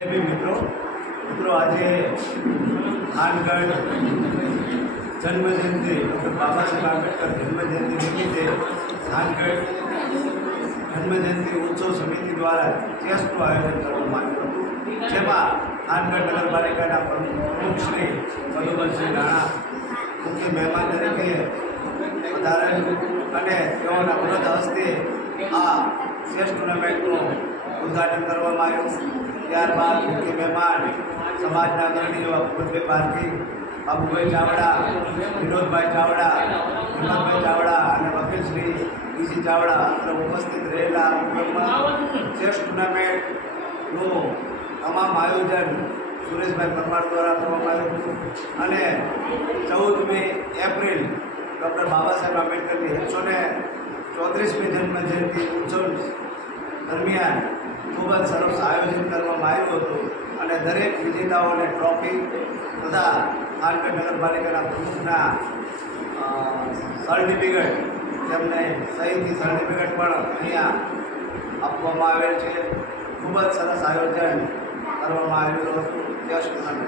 મિત્રો આજે થાનગઢ જન્મજયંતિ ડૉક્ટર બાબા સાહેબ આંબેડકર જન્મજયંતિ નિમિત્તે થાનગઢ જન્મજયંતિ ઉત્સવ સમિતિ દ્વારા ચેસનું આયોજન કરવામાં આવ્યું હતું, જેમાં થાનગઢ નગરપાલિકાના પ્રમુખ શ્રી મધુબનસિંહ રાણા મુખ્ય મહેમાન તરીકે પધારેલ અને તેઓના વરદ હસ્તે આ ચેસ ટુર્નામેન્ટનું ઉદ્ઘાટન કરવામાં આવ્યું। ત્યારબાદ મુખ્ય મહેમાન સમાજના અગ્રણીઓ ભૂપતભાઈ પારકી, બાબુભાઈ ચાવડા, વિનોદભાઈ ચાવડા, હિંમતભાઈ ચાવડા અને વકીલ શ્રી બીસી ચાવડા ઉપસ્થિત રહેલા ચેસ ટુર્નામેન્ટનું તમામ આયોજન સુરેશભાઈ પરમાર દ્વારા કરવામાં આવ્યું હતું અને 14મી એપ્રિલ ડૉક્ટર બાબા સાહેબ આંબેડકરની 134મી જન્મજયંતિ ઉત્સવ દરમિયાન ખૂબ જ સરસ આયોજન કરવામાં આવ્યું હતું અને દરેક વિજેતાઓને ટ્રોફી તથા થાનગઢ નગરપાલિકાના પ્રમુખના સર્ટિફિકેટ તેમને સહીથી સર્ટિફિકેટ પણ અહીંયા આપવામાં આવેલ છે। ખૂબ જ સરસ આયોજન કરવામાં આવેલું હતું। જય શ્રી કૃષ્ણ।